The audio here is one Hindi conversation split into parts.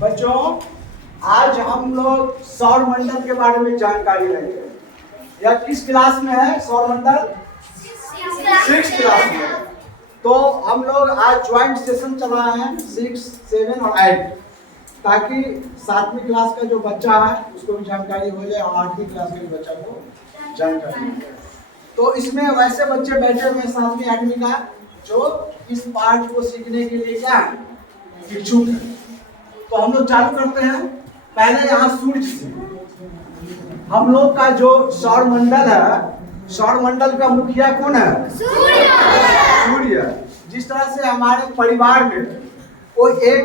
बच्चों, आज हम लोग सौर मंडल के बारे में जानकारी लेंगे। यह किस क्लास में है? सौर मंडल 6th क्लास में। तो हम लोग आज ज्वाइंट सेशन चला है 6, 7 और 8, ताकि 7वीं क्लास का जो बच्चा है उसको भी जानकारी हो जाए और 8वीं क्लास के बच्चा को जानकारी हो जाए। तो इसमें वैसे बच्चे बैठे हुए 7वीं 8वीं का जो इस पाठ को सीखने के लिए क्या इच्छुक है। तो हम लोग चालू करते हैं। पहले यहाँ सूर्य से हम लोग का जो सौर मंडल है, सौर मंडल का मुखिया कौन है? सूर्य। जिस तरह से हमारे परिवार में वो एक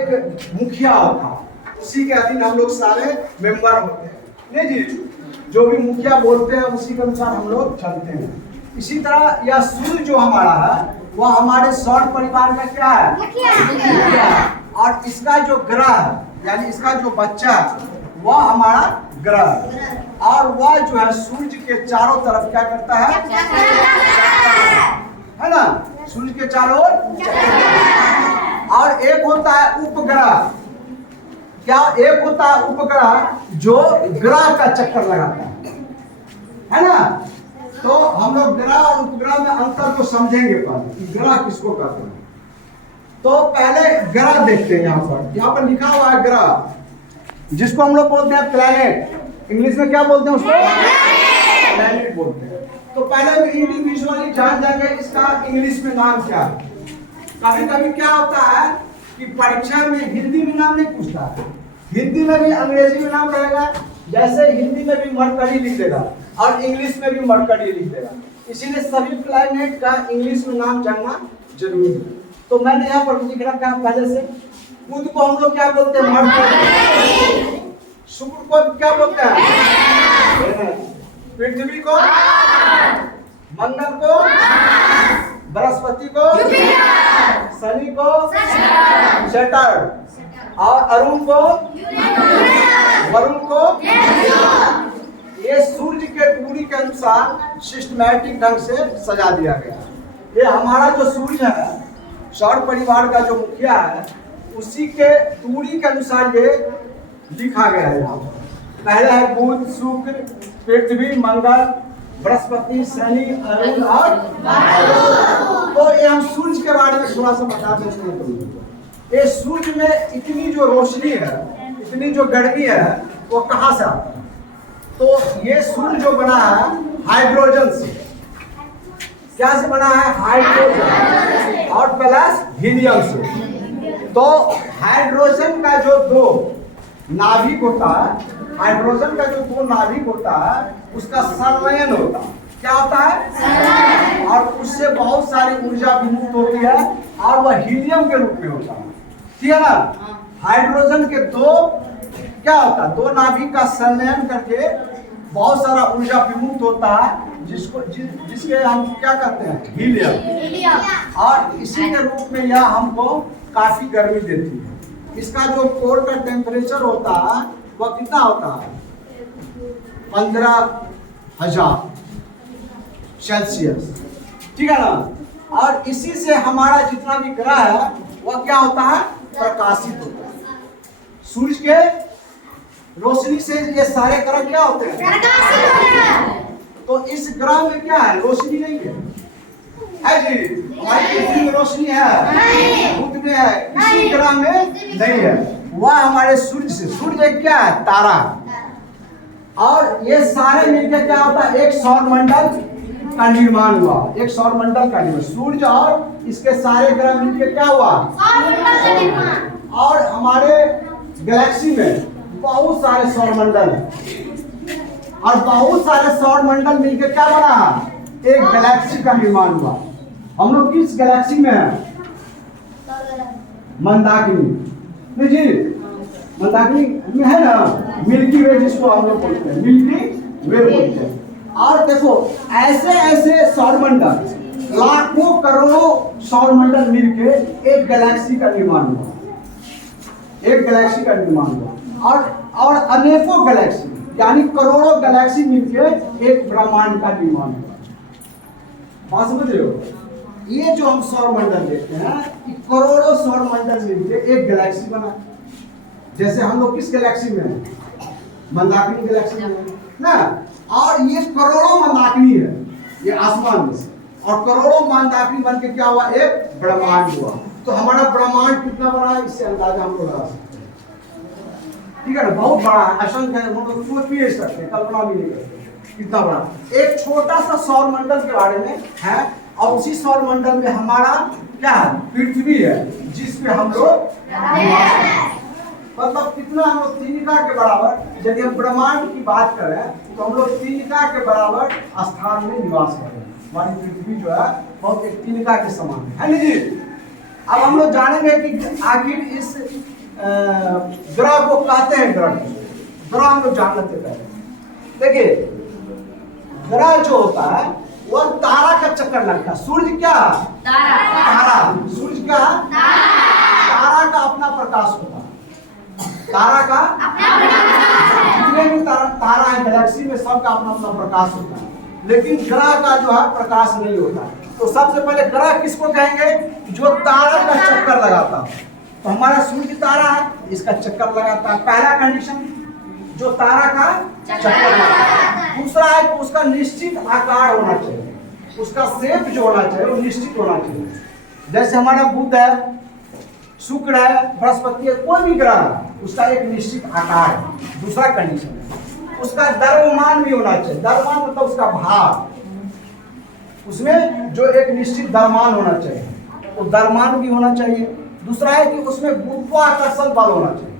मुखिया होता है, उसी के अधीन हम लोग सारे मेंबर होते हैं, नहीं जी? जो भी मुखिया बोलते हैं उसी के अनुसार हम लोग चलते हैं। इसी तरह यह सूर्य जो हमारा है वह हमारे सौर परिवार का क्या है? मुखिया। और इसका जो ग्रह है, यानी इसका जो बच्चा है वह हमारा ग्रह है। और वह जो है सूर्य के चारों तरफ क्या करता है ना? सूर्य के चारों ओर। और एक होता है उपग्रह। क्या एक होता है उपग्रह जो ग्रह का चक्कर लगाता है ना? तो हम लोग ग्रह और उपग्रह में अंतर को समझेंगे पहले कि ग्रह किसको कहते हैं। तो पहले ग्रह देखते हैं। यहाँ पर लिखा हुआ है ग्रह, जिसको हम लोग बोलते हैं प्लैनेट। इंग्लिश में क्या बोलते हैं उसको? प्लैनेट बोलते हैं। तो पहले हम इंडिविजुअली जान जाएंगे इसका इंग्लिश में नाम क्या है। कभी कभी क्या होता है कि परीक्षा में हिंदी में नाम नहीं पूछता है, हिंदी में भी अंग्रेजी में नाम रहेगा। जैसे हिंदी में भी मरकरी लिख देगा और इंग्लिश में भी मरकरी लिख देगा। इसीलिए सभी प्लैनेट का इंग्लिश में नाम जानना जरूरी है। तो मैंने यहाँ पर लिख रखा है पहले से। बुध को हम लोग क्या बोलते हैं? मरकरी। शुक्र को क्या बोलते हैं? पृथ्वी को। मंगल को। बृहस्पति को। शनि को सैटर्न। और अरुण को, वरुण को। ये सूर्य के दूरी के अनुसार सिस्टमैटिक ढंग से सजा दिया गया। ये हमारा जो सूर्य है, सौर परिवार का जो मुखिया है, उसी के दूरी के अनुसार ये लिखा गया है। यहाँ पहले है बुध, शुक्र, पृथ्वी, मंगल, बृहस्पति, शनि, अरुण और तो ये हम सूर्य के बारे में थोड़ा सा बता देते हैं। ये सूर्य में इतनी जो रोशनी है, इतनी जो गर्मी है, वो कहाँ से आता है? तो ये सूर्य जो बना है हाइड्रोजन से। क्या से बना है? हाइड्रोजन और प्लस हीलियम से। तो हाइड्रोजन का जो दो नाभिक होता है, हाइड्रोजन का जो दो नाभिक होता है, उसका संलयन होता है। क्या होता है? और उससे बहुत सारी ऊर्जा विमुक्त होती है और वह हीलियम के रूप में होता है। ठीक है ना? हाइड्रोजन के दो क्या होता है? दो नाभिक का संलयन करके बहुत सारा ऊर्जा विमुक्त होता है, जिसके हम क्या कहते हैं? हीलियम। और इसी के रूप में यह हमको काफी गर्मी देती है। इसका जो कोर का टेम्परेचर होता है वह कितना होता है? 15,000 सेल्सियस। ठीक है ना? और इसी से हमारा जितना भी ग्रह है वह क्या होता है? प्रकाशित होता है। सूर्य के रोशनी से ये सारे ग्रह क्या होते हैं? प्रकाशित होते हैं। तो इस ग्रह में क्या है? रोशनी नहीं है जी? हमारी पृथ्वी में रोशनी है? बुध में है, इसी ग्रह में नहीं है। वह हमारे सूर्य से। सूर्य एक क्या है? तारा। और ये सारे मिलकर क्या होता है? एक सौर मंडल का निर्माण हुआ। एक सौर मंडल का निर्माण। सूर्य और इसके सारे ग्रह मिलकर क्या हुआ? और हमारे गैलेक्सी में बहुत सारे सौर मंडल हैं और बहुत सारे सौर मंडल मिलकर क्या बना? एक गैलेक्सी का निर्माण हुआ। हम लोग किस गैलेक्सी में हैं? मंदाकिनी जी, मंदाकिनी में है ना? मिल्की वे जिसको हम लोग बोलते हैं, मिल्की वे बोलते हैं। और देखो ऐसे ऐसे सौर मंडल, लाखों करोड़ों सौर मंडल मिलकर एक गैलेक्सी का निर्माण हुआ। एक गैलेक्सी का निर्माण हुआ और अनेकों गैलेक्सी, यानी करोड़ों गैलेक्सी मिलकर एक ब्रह्मांड का निर्माण हुआ। बात समझ रहे हो? ये जो हम सौर मंडल देखते हैं कि करोड़ों सौर मंडल मिलकर एक गैलेक्सी बना। जैसे हम लोग किस गैलेक्सी में हैं? मंदाकिनी गैलेक्सी में हैं ना। और ये करोड़ों मंदाकिनी है ये आसमान में से, और करोड़ों मंदाकिनी बन के क्या हुआ? एक ब्रह्मांड हुआ। तो हमारा ब्रह्मांड कितना बड़ा है इससे अंदाजा हम लोग लगा सकते हैं। ठीक है ना, बहुत बड़ा है, असंख्य है, हम लोग सोच भी नहीं सकते, कल्पना भी नहीं करते कितना बड़ा। एक छोटा सा सौर मंडल के बारे में है, और उसी सौर मंडल में हमारा क्या है? पृथ्वी है, जिसपे हम लोग मतलब कितना हम लोग तिनका के बराबर, यदि हम ब्रह्मांड की बात करें तो हम लोग तिनका के बराबर स्थान में निवास कर रहे हैं। हमारी पृथ्वी जो है बहुत एक तिनका के समान है ना जी। अब हम लोग जानेंगे कि आखिर इस ग्रह को कहते हैं ग्रह हम लोग जान लेते पहले। देखिए, ग्रह जो होता है वह तारा का चक्कर लगता है। सूर्य क्या? तारा। सूर्य क्या? तारा का अपना प्रकाश होता है। तारा का जितने भी तारा है गैलेक्सी में, सबका अपना अपना प्रकाश होता है, लेकिन ग्रह का जो है प्रकाश नहीं होता। तो सबसे पहले ग्रह किसको कहेंगे? जो तारा का चक्कर लगाता है। तो हमारा सूर्य तारा है, इसका चक्कर लगाता है, पहला कंडीशन जो तारा का चक्कर लगाता है। दूसरा है कि उसका निश्चित आकार होना चाहिए, उसका शेप जो होना चाहिए वो निश्चित होना चाहिए। जैसे हमारा बुध है, शुक्र है, बृहस्पति है, कोई भी ग्रह है, उसका एक निश्चित आकार है। दूसरा कंडीशन है उसका द्रव्यमान भी होना चाहिए। द्रव्यमान मतलब उसका भार, उसमें जो एक निश्चित द्रव्यमान होना चाहिए, तो द्रव्यमान भी होना चाहिए। दूसरा है कि उसमें गुरुत्वाकर्षण बल होना चाहिए,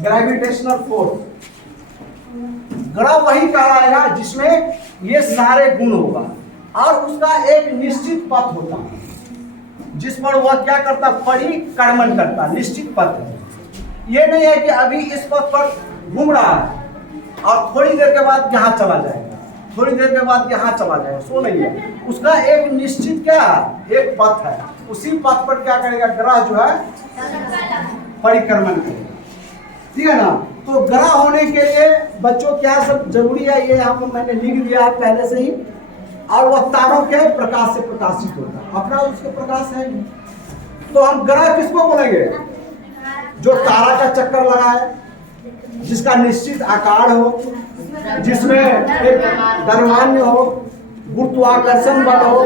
ग्रेविटेशनल फोर्स। ग्रह वही कहलाएगा जिसमें ये सारे गुण होगा, और उसका एक निश्चित पथ होता है जिस पर वह क्या करता? परिक्रमण करता, निश्चित पथ है। ये नहीं है कि अभी इस पथ पर घूम रहा है और थोड़ी देर के बाद यहाँ चला जाएगा, थोड़ी देर के बाद यहाँ चला जाएगा, सो नहीं है। उसका एक निश्चित क्या एक पथ है, उसी पथ पर क्या करेगा? ग्रह जो है परिक्रमण करेगा। ठीक है ना। तो ग्रह होने के लिए बच्चों क्या सब जरूरी है, ये यहाँ पर मैंने लिख दिया है पहले से ही। और वह तारों के प्रकाश से प्रकाशित होता है, अपना उसके प्रकाश है। तो हम ग्रह किसको बोलेंगे? जो तारा का चक्कर लगाए, जिसका निश्चित आकार हो, जिसमें एक द्रव्यमान हो, गुरुत्वाकर्षण बल हो,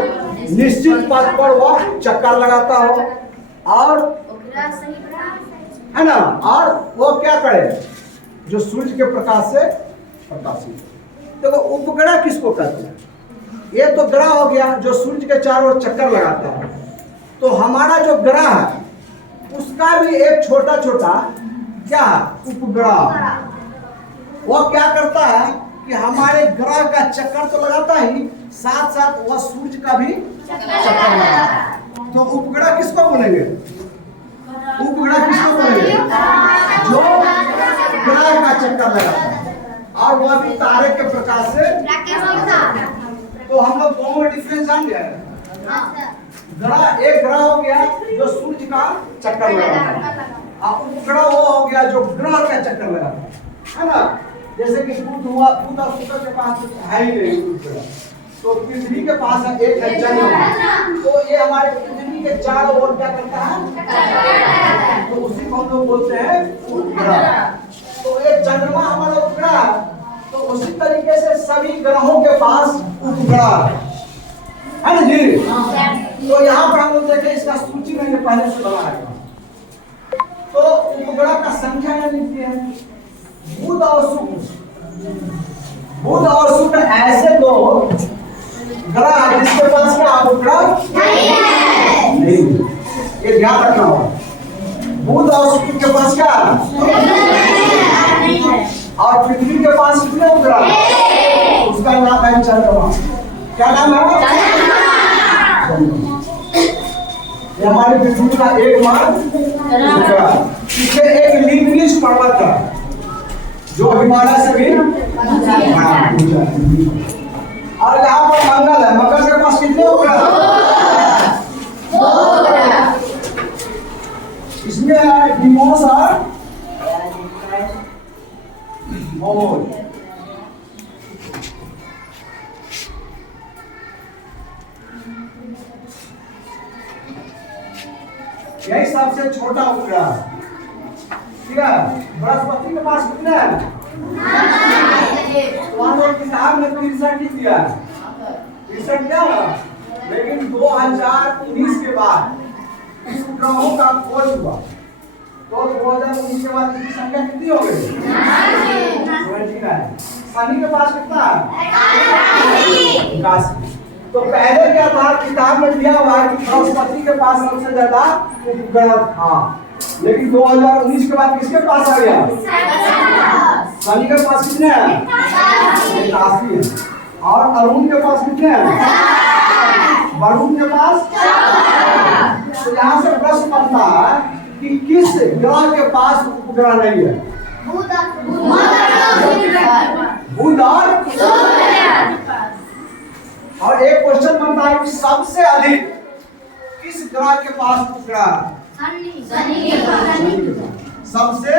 निश्चित पथ पर वह चक्कर लगाता हो, और है ना, और वो क्या करे? जो सूर्य के प्रकाश से प्रकाशित। देखो, उपग्रह किसको कहते हैं? ये तो ग्रह हो गया जो सूर्य के चारों ओर चक्कर लगाता है। तो हमारा जो ग्रह है उसका भी एक छोटा छोटा क्या उपग्रह, वो क्या करता है कि हमारे ग्रह का चक्कर तो लगाता ही, साथ साथ वह सूर्य का भी चक्कर लगाता है। तो उपग्रह किसको बोलेंगे? उपग्रह किसको बोलेंगे? जो ग्रह का चक्कर लगाता है, और वह भी तारे के प्रकाश से। तो हम लोग दोनों में डिफरेंस जान गए। ग्रह, एक ग्रह हो गया जो सूर्य का चक्कर लगाता है, और उपग्रह वो हो गया जो ग्रह का चक्कर लगाता है ना। जैसे कि बुध हुआ, बुध और शुक्र के पास है ही नहीं उपग्रह, तो पृथ्वी के पास है, एक है चंद्रमा। तो ये हमारे पृथ्वी के चारों ओर क्या करता है? तो उसी को हम लोग बोलते हैं उपग्रह। तो एक चंद्रमा हमारा उपग्रह, तो उसी तरीके से सभी ग्रहों के पास उपग्रह है ना जी। तो यहाँ पर हम लोग देखें, इसका सूची मैंने पहले से बनाया। तो उपग्रह का संख्या लिख दिया है। बुध और शुक्र, बुध और शुक्र ऐसे दो ग्रह जिसके पास क्या उपग्रह नहीं, ये ध्यान रखना होगा। बुध और शुक्र के पास क्या, और पृथ्वी के पास कितने उपग्रह? उसका नाम है चंद्रमा। क्या नाम है? ये हमारी पृथ्वी का एक मान उपग्रह। पीछे एक लीबनिज पर्वत है जो हिमालय से भी बड़ा ऊंचा है। और यहाँ पर मंगल है, मंगल के पास कितने उपग्रह? इसमें है डिमोस और मोमोस। सबसे छोटा उपग्रह, ठीक है। बृहस्पति के पास कितने हैं? किताब में 63 दिया है, 63 क्या है? लेकिन 2019 के बाद इस उपग्रहों का खोज हुआ, तो 2019 के बाद इसकी संख्या कितनी हो गई? 29। शनि के पास कितना है? 81। तो पहले क्या था, किताब में दिया हुआ है कि बृहस्पति के पास सबसे ज्यादा उपग्रह था, लेकिन 2019 के बाद किसके पास आ गया? शनि के पास कितने हैं? 81 है। और अरुण के पास कितने हैं? वरुण के पास। तो यहाँ से प्रश्न बनता है कि किस ग्रह के पास उपग्रह नहीं है? बुध और एक क्वेश्चन बनता है कि सबसे अधिक किस ग्रह के पास उपग्रह है? सबसे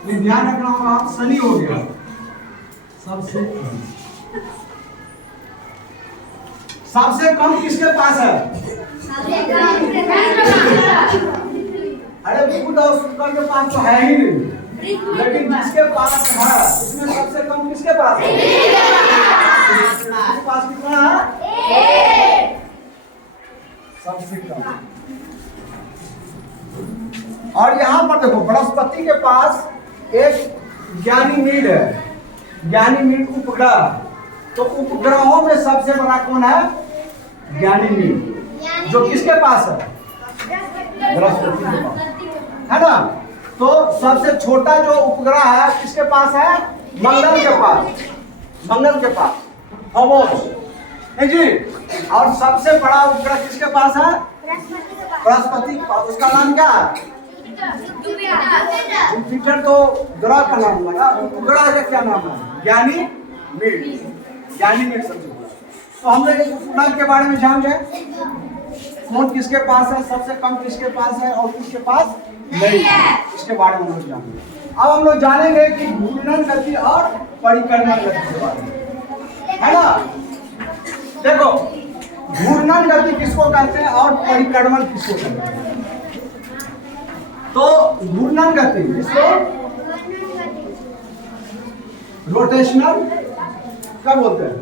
अधिक ध्यान रखना होगा, आप शनि हो गया सबसे कम किसके पास है? अरे बुध और शुक्र के पास तो है ही नहीं, लेकिन जिसके पास है उसमें सबसे कम किसके पास है? किसके पास कितना है? सबसे कम। और यहाँ पर देखो, बृहस्पति के पास एक ज्ञानीमीड है, ज्ञानीमीड उपग्रह। तो उपग्रहों में सबसे बड़ा कौन है? ज्ञानीमीड, जो किसके पास है? बृहस्पति के पास, है ना। तो सबसे छोटा जो उपग्रह है किसके पास है? मंगल के पास, मंगल के पास फोबोस जी। और सबसे बड़ा उपग्रह किसके पास है? बृहस्पति के पास। उसका नाम क्या है? जुपिटर। तो ग्रह का नाम लगा, उपग्रह का क्या नाम है? ज्ञानीमीड, ज्ञानीमीड सबसे बड़ा। तो हम लोग इस उपग्रह के बारे में जान गए, कौन किसके पास है, सबसे कम किसके पास है और किसके पास नहीं है, इसके बारे में हम लोग जानेंगे। अब हम लोग जानेंगे कि घूर्णन गति और परिक्रमण गति के बारे में, है ना। देखो, घूर्णन गति किसको कहते हैं और परिक्रमण किसको कहते हैं? तो घूर्णन गति किसको? रोटेशनल क्या बोलते हैं?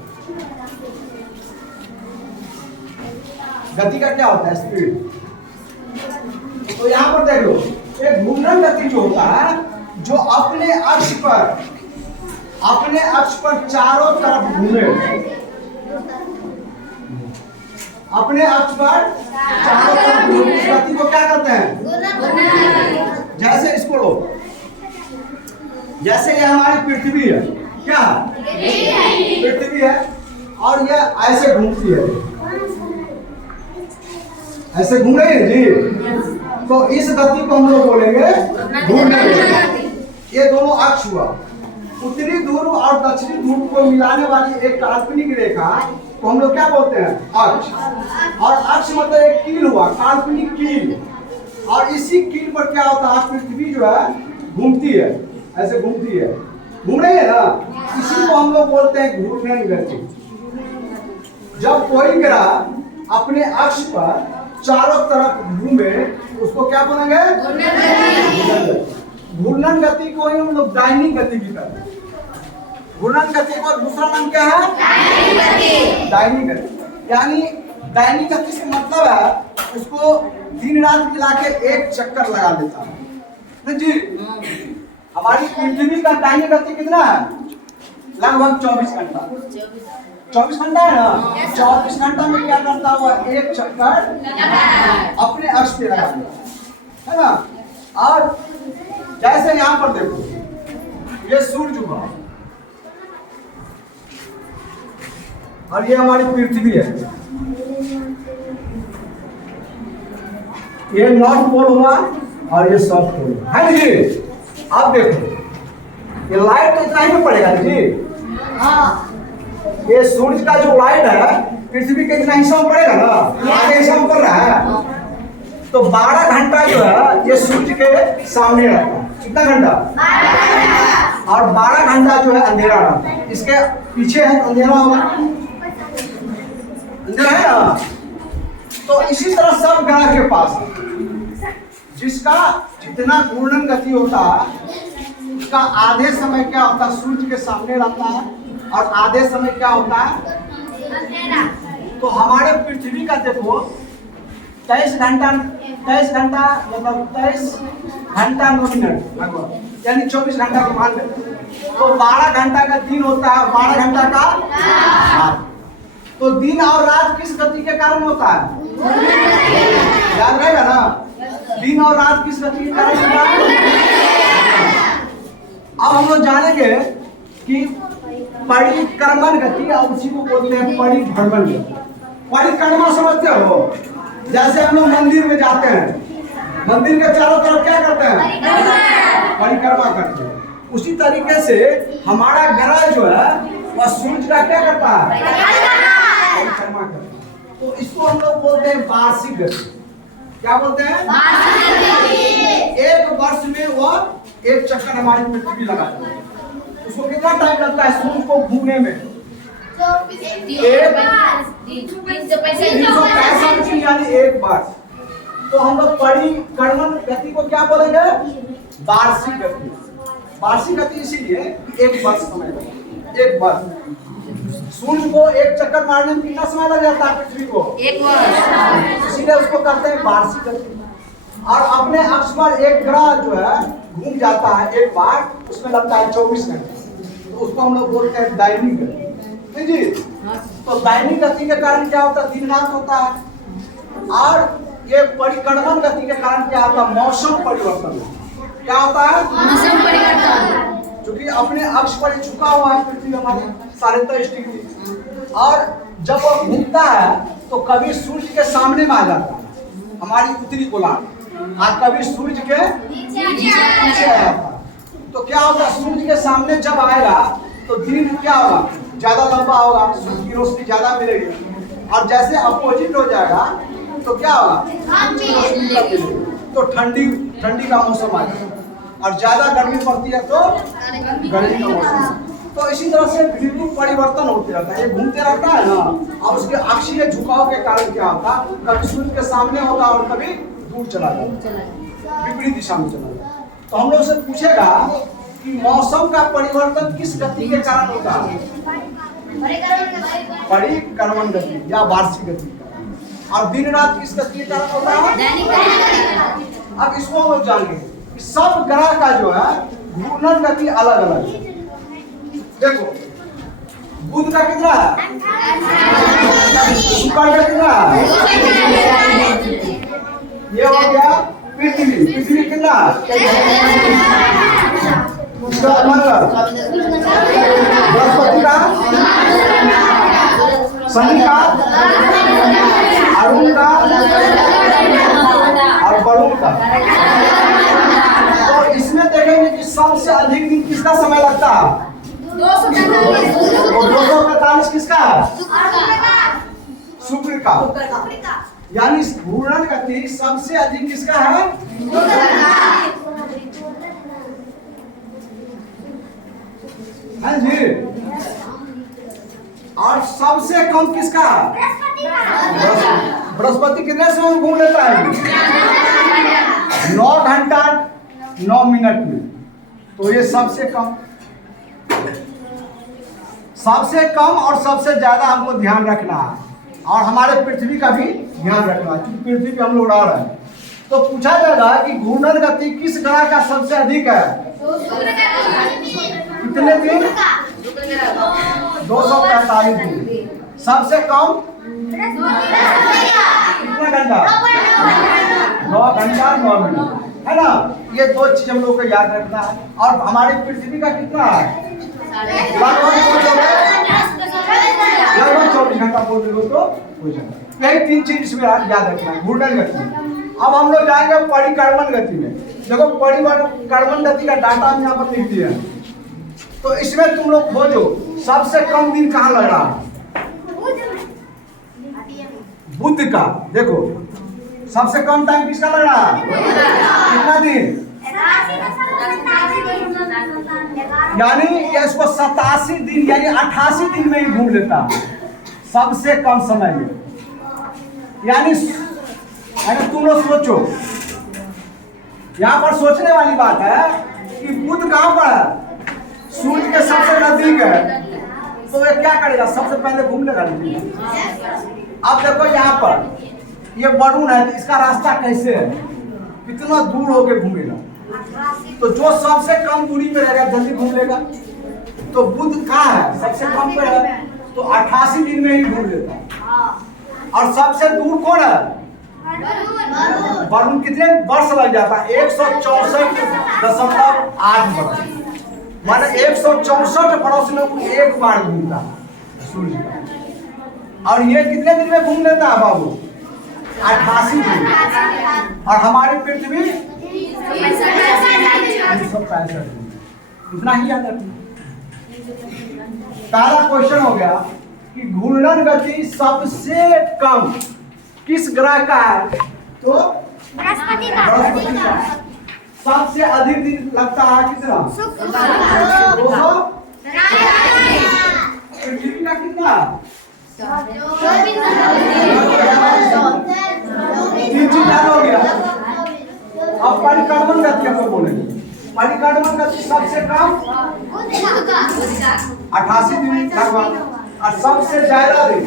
गति का क्या होता है? स्पीड। तो यहाँ पर देख लो, एक घूर्णन गति जो होता है, जो अपने अक्ष पर चारों तरफ घूमे, अपने अक्ष पर चारों तरफ घूमे, इस गति को क्या कहते हैं? जैसे इसको लो, जैसे ये हमारी पृथ्वी है, क्या पृथ्वी है, और ये ऐसे घूमती है, ऐसे घूम रही है जी। तो इस गति को हम लोग बोलेंगे घूर्णन गति। ये दोनों अक्ष हुआ, उत्तरी ध्रुव और दक्षिणी ध्रुव को मिलाने वाली एक काल्पनिक रेखा को हम लोग क्या बोलते हैं? अक्ष। और अक्ष मतलब एक कील हुआ, काल्पनिक कील। और इसी कील पर क्या होता है? पृथ्वी जो है घूमती है, ऐसे घूमती है, घूम रही है ना, इसी को हम लोग बोलते हैं घूर्णन गति। जब कोई ग्रह अपने अक्ष पर चारों तरफ घूमे, उसको क्या बोलेंगे? घूर्णन गति को ही हम लोग दैनिक गति भी कहते हैं। घूर्णन गति का दूसरा नाम क्या है? दैनिक गति। यानी दैनिक गति से मतलब है उसको दिन रात मिला के एक चक्कर लगा देता है जी। हमारी पृथ्वी का दैनिक गति कितना है? लगभग 24 घंटा। 24 घंटा है ना। 24 घंटा में क्या करता हुआ? एक चक्कर अपने अक्ष पे लगा देता है ना। और जैसे यहाँ पर देखो, ये सूर्य हुआ और ये हमारी पृथ्वी है, ये नॉर्थ पोल हुआ और ये साउथ पोल है जी। अब देखो, ये लाइट तो इतना ही में पड़ेगा जी। ये सूर्य का जो लाइट है पृथ्वी के इतना हिस्सा में पड़ेगा ना, आगे हिस्सा में पड़ रहा है। तो 12 घंटा जो है ये सूर्य के सामने रहता है। कितना घंटा? और 12 घंटा जो है अंधेरा रहता है। इसके पीछे है अंधेरा होगा, अंधेरा है ना। तो इसी तरह सब ग्रह के पास जिसका जितना घूर्णन गति होता है उसका आधे समय क्या होता है, सूर्य के सामने रहता है और आधे समय क्या होता है। तो हमारे पृथ्वी का देखो 23 घंटा मतलब 23 घंटा 9 मिनट लगभग, यानी 24 घंटा को मान लेते। तो 12 घंटा का दिन होता है, 12 घंटा का रात। तो दिन और रात किस गति के कारण होता है, याद रहेगा ना। दिन और रात किस गति के कारण होता है। अब हम लोग जानेंगे कि परिक्रमण गति और उसी को बोलते हैं परिभ्रमण गति। परिक्रमा समझते हो, जैसे हम लोग मंदिर में जाते हैं, मंदिर के चारों तरफ क्या करते हैं, परिक्रमा करते हैं। उसी तरीके से हमारा ग्रह जो है वह सूर्य का क्या करता है, परिक्रमा करता है। तो इसको हम लोग बोलते हैं वार्षिक गति। क्या बोलते हैं, एक वर्ष में वह एक चक्कर हमारी पृथ्वी लगाती है। उसको कितना टाइम लगता है सूर्य को घूमने में, 365 यानी एक वर्ष। तो हम लोग परिक्रमण गति को क्या बोलेंगे, वार्षिक गति। वार्षिक गति इसीलिए एक वर्ष समय लगता है, एक वर्ष। सूर्य को एक चक्कर मारने में कितना समय लग जाता है पृथ्वी को, एक वर्ष। इसीलिए उसको कहते हैं वार्षिक गति। और अपने अक्ष पर एक ग्रह जो है घूम जाता है एक बार, उसमें लगता है 24 घंटे। तो उसको हम लोग बोलते हैं दैनिक गति जी। तो दैनिक गति के कारण क्या होता है, दिन रात होता है। और ये परिक्रमण गति के कारण क्या होता है, मौसम परिवर्तन। क्या होता है, मौसम परिवर्तन। क्योंकि अपने अक्ष पर झुका हुआ है पृथ्वी हमारे 23.5 डिग्री, और जब वो घूमता है तो कभी सूर्य के सामने में आ जाता है हमारी उत्तरी गोलार्ध, और कभी सूर्य के नीचे आ जाता है। तो क्या होगा, सूर्य के सामने जब आएगा तो दिन क्या होगा, ज्यादा लंबा होगा, सूर्य की रोशनी ज्यादा मिलेगी। और जैसे अपोजिट हो जाएगा तो क्या होगा, तो ठंडी का मौसम आ जाएगा, और ज्यादा गर्मी पड़ती है तो गर्मी का मौसम। तो इसी तरह से ऋतु परिवर्तन होते रहता है, ये घूमते रहता है ना। और उसके अक्षीय झुकाव के कारण क्या होता, कभी सूर्य के सामने होता और कभी दूर चला जाता, विपरीत दिशा में चला जाता। तो हम लोग से पूछेगा कि मौसम का परिवर्तन किस गति के कारण होता है, परिक्रमण गति या वार्षिक गति। और दिन रात किस गति के कारण होता है। अब इसको हम लोग जानेंगे कि सब ग्रह का जो है घूर्णन गति अलग अलग है। देखो बुध का कितना है, शुक्र का कितना है, ये हो गया पृथ्वी कितना मंगल, बृहस्पति का, शनि का, अरुण का और वरुण का। तो इसमें देखेंगे कि सबसे अधिक दिन किसका समय लगता है, 245 किसका है, शुक्र का। यानी घूर्णन गति सबसे अधिक किसका है, जी। और सबसे कम किसका है, बृहस्पति कितने समय घूम लेता है, 9 घंटा 9 मिनट में। तो ये सबसे कम और सबसे ज्यादा हमको ध्यान रखना है, और हमारे पृथ्वी का भी ध्यान रखना है क्योंकि पृथ्वी पे हम लोग उड़ा रहे हैं। तो पूछा जाएगा कि घूर्णन गति किस ग्रह का सबसे अधिक है, कितने दिन, 245 दिन। सबसे कम कितना घंटा, 9 घंटा 9 मिनट, है ना। ये दो चीज हम लोग को याद रखना है। और हमारी पृथ्वी का कितना है, लगभग 24 घंटा बोल रहे हो तो हो जाएगा। यही 3 चीज इसमें याद रखना है, घूर्णन गति। अब हम लोग जाएंगे परिक्रमण गति में। देखो परिक्रमण गति का डाटा हम यहाँ पर लिख दिया है, तो इसमें तुम लोग खोजो सबसे कम दिन कहाँ लग रहा है, बुध का। देखो सबसे कम टाइम किसका लग रहा है, कितना दिन, यानी इसको 87 दिन यानी 88 दिन में ही घूम लेता है सबसे कम समय में। यानी अगर तुम लोग सोचो, यहाँ पर सोचने वाली बात है कि बुध कहाँ पर है? सूर्य के सबसे नजदीक है, तो ये क्या करेगा? सबसे पहले घूमने का। अब देखो यहाँ पर ये वरुण है, तो इसका रास्ता कैसे है? कितना दूर होके घूमेगा? तो जो सबसे कम दूरी पे रहेगा जल्दी घूम लेगा। तो बुध कहाँ है? सबसे कम पे है, तो 88 दिन में ही घूम लेता है। और सबसे दूर कौन है? वरुण। कितने वर्ष लग जाता है? 164.8 वर्ष, माने 164 वर्ष में वो एक बार घूमता है सूर्य का। और ये कितने दिन में घूम लेता है बाबू? 88 दिन। और हमारी पृथ्वी 365 दिन। इतना ही याद रखना। पहला क्वेश्चन हो गया कि घूर्णन गति सबसे कम किस ग्रह का है? तो बृहस्पति का। सबसे अधिक दिन लगता है कितना? पृथ्वी का कितना? 3 चीज याद हो गया। अब परिक्रमण गति आपको बोलेंगे। परिक्रमण गति सबसे कम 88 दिन लगभग, और सबसे ज्यादा दिन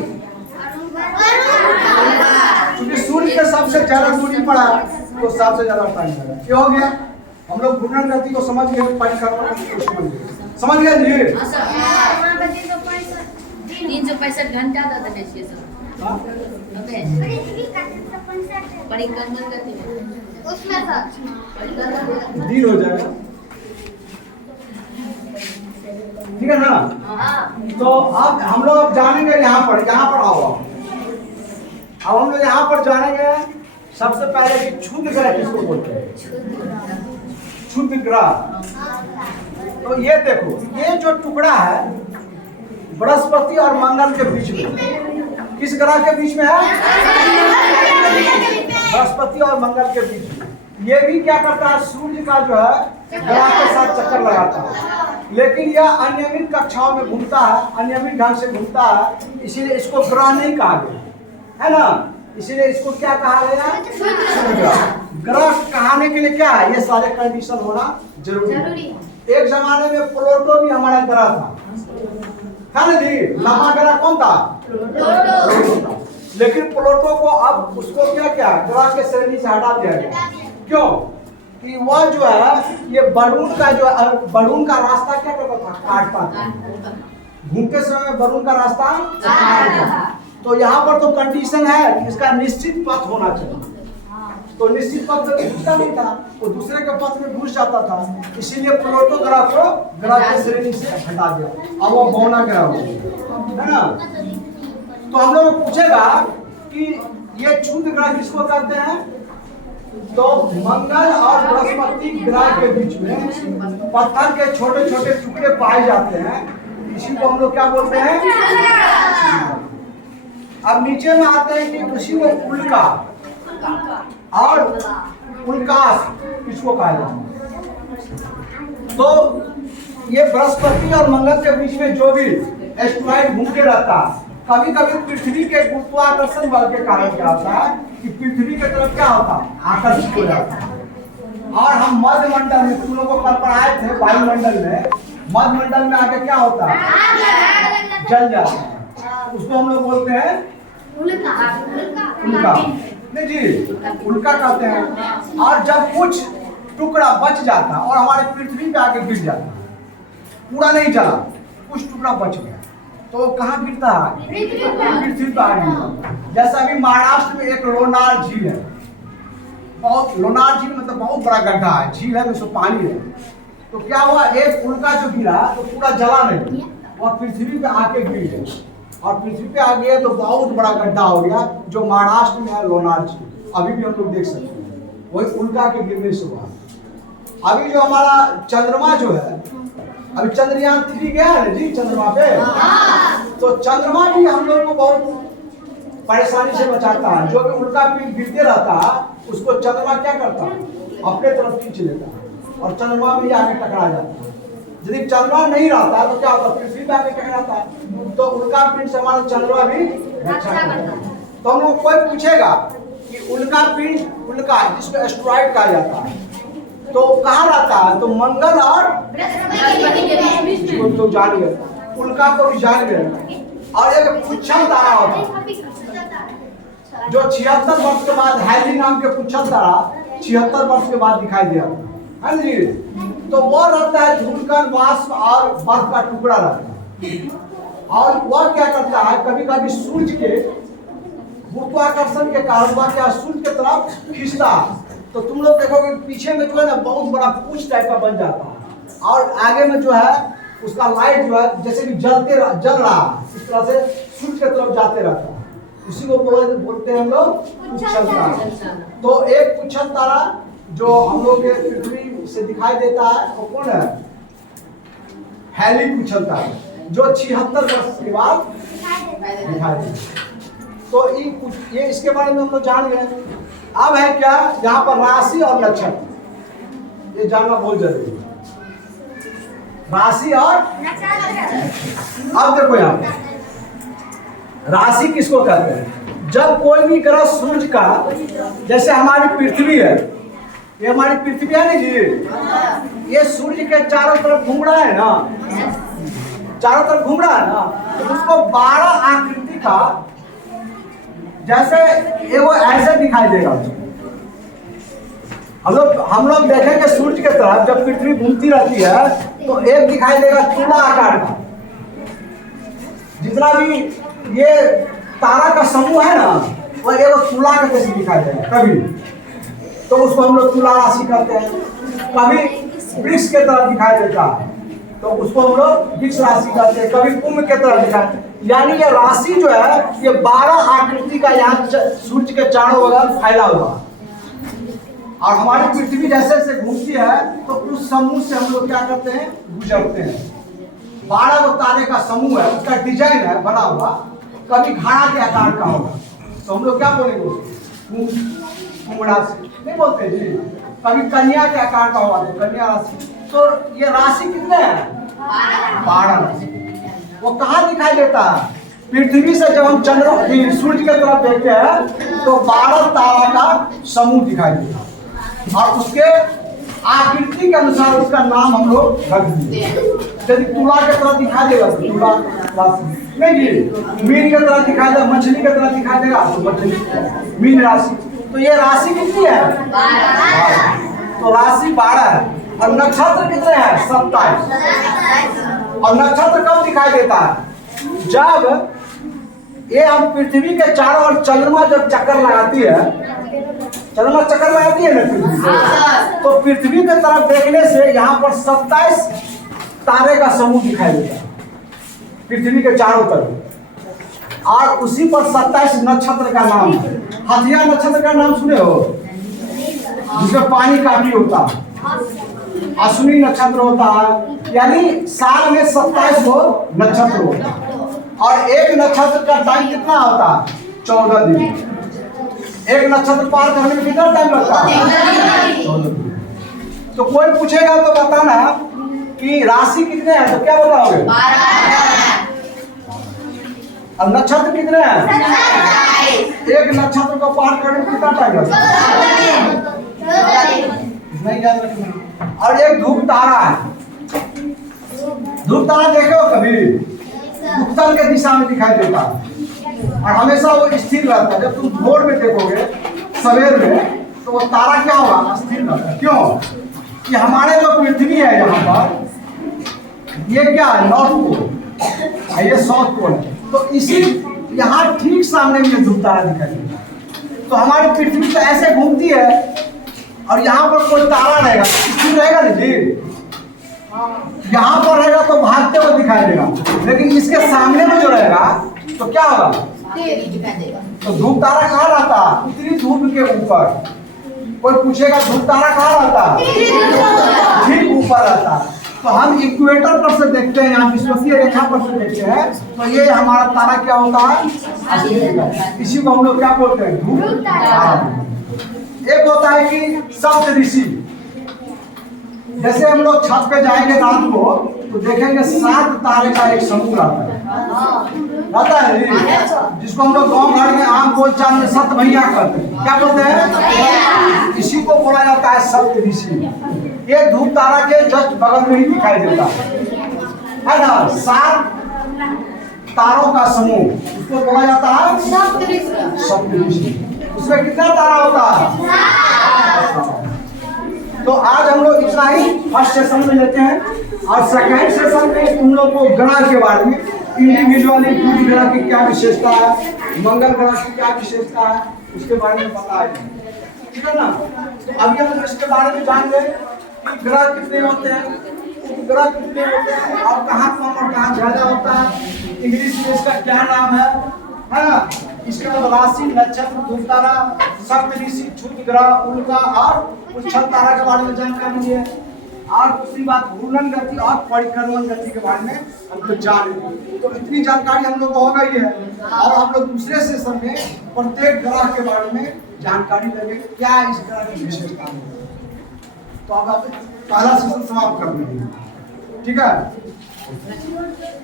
क्योंकि सूर्य के सबसे ज्यादा दूरी पर है, तो सबसे ज्यादा टाइम लगा। क्या हो गया? हम लोग घूर्णन गति को समझ गए, परिक्रमण गति को समझ गए जी। 365 घंटा का देने चाहिए सब। परिक्रमण गति उसमें दिन हो जाएगा, ठीक है ना? तो अब हम लोग जानेंगे यहाँ पर आओ। अब हम लोग यहाँ पर जानेंगे सबसे पहले कि क्षुद्र ग्रह किसको बोलते हैं? क्षुद्र ग्रह। तो ये देखो, ये जो टुकड़ा है बृहस्पति और मंगल के बीच में, किस ग्रह के बीच में है? बृहस्पति और मंगल के बीच में। ये भी क्या करता है? सूर्य का जो है ग्रह के साथ चक्कर लगाता है, लेकिन यह अनियमित कक्षाओं में घूमता है, अनियमित ढंग से घूमता है, इसीलिए इसको ग्रह नहीं कहा गया है ना। इसीलिए इसको क्या कहा गया? ग्रह कहने के लिए क्या है? ये सारे कंडीशन होना जरूरी है। एक जमाने में प्लूटो भी हमारा ग्रह था ना जी? लंबा ग्रह कौन था? प्लूटो था। लेकिन प्लूटो को अब उसको क्या ग्रह के श्रेणी से हटा दिया गया। क्यों? कि वह जो है ये वरुण का वरुण का रास्ता क्या करता था? काटता था। घूमते समय वरुण का रास्ता काटता था। तो यहाँ पर तो कंडीशन है कि इसका निश्चित पथ होना चाहिए। तो निश्चित पथ में घुसता नहीं था, वो दूसरे के पथ में घुस जाता था। इसीलिए प्लूटो ग्रह को ग्रह की श्रेणी से हटा दिया। अब वो बौना ग्रह हो, है ना? तो हम लोग पूछेगा कि ये क्षुद्र ग्रह किसको कहते हैं? तो मंगल और बृहस्पति ग्रह के बीच में पत्थर के छोटे छोटे टुकड़े पाए जाते हैं, इसी को हम लोग क्या बोलते हैं? अब नीचे में आते हैं कि उसी को उल्का और उल्काश किसको कहा जाता है? तो ये बृहस्पति और मंगल के बीच में जो भी एस्टेरॉइड घूम के रहता है, कभी कभी पृथ्वी के गुरुत्वाकर्षण बल के कारण क्या होता है कि पृथ्वी की तरफ क्या होता है? आकर्षित हो जाता है। और हम मध्य मंडल में, तुम लोगों को कल पढ़ाए थे वायुमंडल में, मध्य मंडल में आके क्या होता है? जल जाता है। उसको हम लोग बोलते हैं उल्का। नहीं जी, उल्का कहते हैं। और जब कुछ टुकड़ा बच जाता और हमारे पृथ्वी पे आके गिर जाता, पूरा नहीं जला, कुछ टुकड़ा बच गया, तो कहाँ गिरता है? पृथ्वी पे आगे। जैसा अभी महाराष्ट्र में एक लोनार झील है, बहुत लोनार झील मतलब बहुत बड़ा गड्ढा है, झील है, उसमें पानी है। तो क्या हुआ? एक उल्का जो गिरा तो पूरा जला नहीं, वह पृथ्वी पे आके गिर गया, और पृथ्वी पे आ गया तो बहुत बड़ा गड्ढा हो गया, जो महाराष्ट्र में है लोनार झील। अभी भी हम लोग देख सकते हैं, वही उल्का के गिरने से हुआ। अभी जो हमारा चंद्रमा जो है, अभी चंद्रयान 3 गया है जी चंद्रमा पे, तो चंद्रमा भी हम लोग को बहुत परेशानी से बचाता है। जो भी उल्का पिंड गिरते रहता है उसको चंद्रमा क्या करता है? अपने तरफ खींच लेता है, और चंद्रमा में आके टकरा जाता है। यदि चंद्रमा नहीं रहता तो क्या होता? पृथ्वी पे आके टकराता है। तो उल्का पिंड से हमारा चंद्रमा भी रक्षा करता है। तो हम लोग कोई पूछेगा कि उल्का पिंड, उल्का जिसको एस्ट्रॉइड कहा जाता है, तो कहाँ रहता है? तो मंगल और बृहस्पति के बीच में। तो जान गए, उल्का को भी जान गए। और एक पुच्छम तारा होता है जो 76 वर्ष के बाद, हैली नाम के पुच्छम तारा 76 वर्ष के बाद दिखाई दिया है ना जी। तो वो रहता है धूलकण, वाष्प और बर्फ का टुकड़ा रहता है। और वह क्या करता है, कभी कभी सूर्य के गुरुत्वाकर्षण के कारण वह क्या सूर्य की तरफ खींचता है। तो तुम लोग देखोगे पीछे में जो है ना बहुत बड़ा पूछ टाइप का बन जाता है, और आगे में जो है उसका लाइट जो है जैसे कि जल रहा है, इस तरह से सूर्य की तरफ जाते रहता है। उसी को बोलते हैं हम लोग पुच्छम तारा। तो एक पुच्छम तारा जो हम लोग के पृथ्वी से दिखाई देता है वो कौन है? हैली पुच्छम तारा, जो 76 वर्ष के बाद दिखाई देता है। तो ये इसके बारे में हम लोग जान गए। अब है क्या, यहाँ पर राशि और नक्षत्र, ये जानना बहुत जरूरी है। राशि और अब देखो यहाँ पे राशि किसको कहते हैं? जब कोई भी ग्रह सूर्य का, जैसे हमारी पृथ्वी है, ये हमारी पृथ्वी है ना जी, ये सूर्य के चारों तरफ घूम रहा है ना, चारों तरफ घूम रहा है ना, तो उसको 12 आकृति का, जैसे ये वो ऐसे दिखाई देगा। हम लोग देखेंगे सूर्य के तरफ जब पृथ्वी घूमती रहती है तो एक दिखाई देगा तुला आकार का। जितना भी ये तारा का समूह है ना, वो एक तुला के जैसे दिखाई देगा कभी, तो उसको हम लोग तुला राशि कहते हैं। कभी वृक्ष के तरफ दिखाई देता है तो उसको हम लोग वृक्ष राशि कहते हैं। कभी कुंभ के तरफ दिखाई, यानी ये राशि जो है ये 12 आकृति का यहाँ सूर्य के चारों बगल फैला हुआ। और हमारी पृथ्वी जैसे जैसे घूमती है तो उस समूह से हम लोग क्या करते हैं, गुजरते हैं। 12 वो तारे का समूह है, उसका डिजाइन है बना हुआ, कभी घड़ा के आकार का होगा तो हम लोग क्या बोलेंगे उसको, कुंभ राशि नहीं बोलते जी। कभी कन्या के आकार का होगा तो कन्या राशि। तो ये राशि कितने हैं? 12 राशि। वो कहाँ दिखाई देता है? पृथ्वी से जब हम चंद्र सूर्य की तरफ देखते हैं तो 12 तारा का समूह दिखाई देता है, और उसके आकृति के अनुसार उसका नाम हम लोग रख दिए। यदि तुला के तरह दिखाई देगा तो तुला राशि, नहीं जी मीन के तरह दिखाई देगा, मछली के तरह दिखाई देगा तो मछली मीन राशि। तो ये राशि कितनी है? 12। तो राशि 12 है। और नक्षत्र कितने हैं? 27। और नक्षत्र कब दिखाई देता है? जब ये हम पृथ्वी के चारों ओर चंद्रमा जब चक्कर लगाती है, चंद्रमा चक्कर लगाती है ना पृथ्वी, तो पृथ्वी की तरफ देखने से यहाँ पर 27 तारे का समूह दिखाई देता है पृथ्वी के चारों तरफ। और उसी पर 27 नक्षत्र का नाम है। हथिया नक्षत्र का नाम सुने हो? जिसमें पानी काफी होता है। अश्विनी नक्षत्र होता है, यानी साल में 27 गो नक्षत्र होता है। और एक नक्षत्र का टाइम कितना होता है? 14 दिन। एक नक्षत्र पार करने में कितना टाइम लगता है? 14 दिन। तो कोई पूछेगा तो बताना कि राशि कितने हैं, तो क्या बताओगे? 12। और नक्षत्र कितने हैं? एक नक्षत्र को पार करने में कितना टाइम लगता है? नहीं याद रखना। और एक ध्रुव तारा है। ध्रुव तारा देखे हो कभी? उत्तर के दिशा में दिखाई देता है और हमेशा वो स्थिर रहता है। जब तुम भोर में देखोगे सवेर में तो वो तारा क्या होगा? स्थिर रहता है। क्यों? कि हमारे जो पृथ्वी है यहाँ पर, ये क्या है? नॉर्थ पोल, ये साउथ पोल है। तो इसी यहाँ ठीक सामने में ये ध्रुव तारा दिखाई देता है। तो हमारी पृथ्वी तो ऐसे घूमती है और यहाँ पर कोई तारा रहेगा, स्थिर रहेगा ना जी। यहाँ पर रहेगा तो भागते हुए दिखाई देगा, लेकिन इसके सामने में जो रहेगा तो क्या होगा? तो ध्रुव तारा कहाँ रहता है? उत्तरी ध्रुव के ऊपर। कोई पूछेगा ध्रुव तारा कहाँ रहता है? ठीक ऊपर रहता है। तो हम इक्वेटर पर से देखते हैं, यहाँ विश्वकीय रेखा पर से देखते हैं, तो ये हमारा तारा क्या होता है? इसी को हम लोग क्या बोलते हैं? ध्रुव तारा। एक होता है कि सप्त ऋषि, जैसे हम लोग छत पे जाएंगे रात को तो देखेंगे 7 तारे का एक समूह रहता है जिसको हम लोग गाँव घर में आम बोलचाल में सप्त भैया कहते हैं। क्या बोलते हैं? इसी को बोला जाता है सप्त ऋषि। ये ध्रुव तारा के जस्ट बगल में ही दिखाई देता है ना। 7 तारों का समूह उसको बोला जाता है सप्त ऋषि। उसमें कितना तारा होता है? तो आज हम लोग इतना ही फर्स्ट सेशन में लेते हैं और सेकेंड सेशन में तुम लोग को ग्रह के बारे में इंडिविजुअली पूरी ग्रह की क्या विशेषता है, मंगल ग्रह की क्या विशेषता है, उसके बारे में बताएंगे। ठीक है ना। तो अभी हम इसके बारे में जान लें कि ग्रह कितने होते हैं, उपग्रह कितने होते हैं और कहाँ कम और कहाँ ज्यादा होता है, इंग्लिश में इसका क्या नाम है ना। इसके बाद राशि, नक्षत्र, ध्रुव तारा, सप्त ऋषि, क्षुद्र ग्रह, उल्का और उच्छल तारा के बारे में जानकारी है। और दूसरी बात घूर्णन गति और परिक्रमण गति के बारे में हम लोग जान लेंगे। तो इतनी जानकारी हम लोग को हो गई है और हम लोग दूसरे सेशन में प्रत्येक ग्रह के बारे में जानकारी लेंगे क्या इस ग्रह की विशेषता है। तो अब पहला सेशन समाप्त कर देंगे। ठीक है।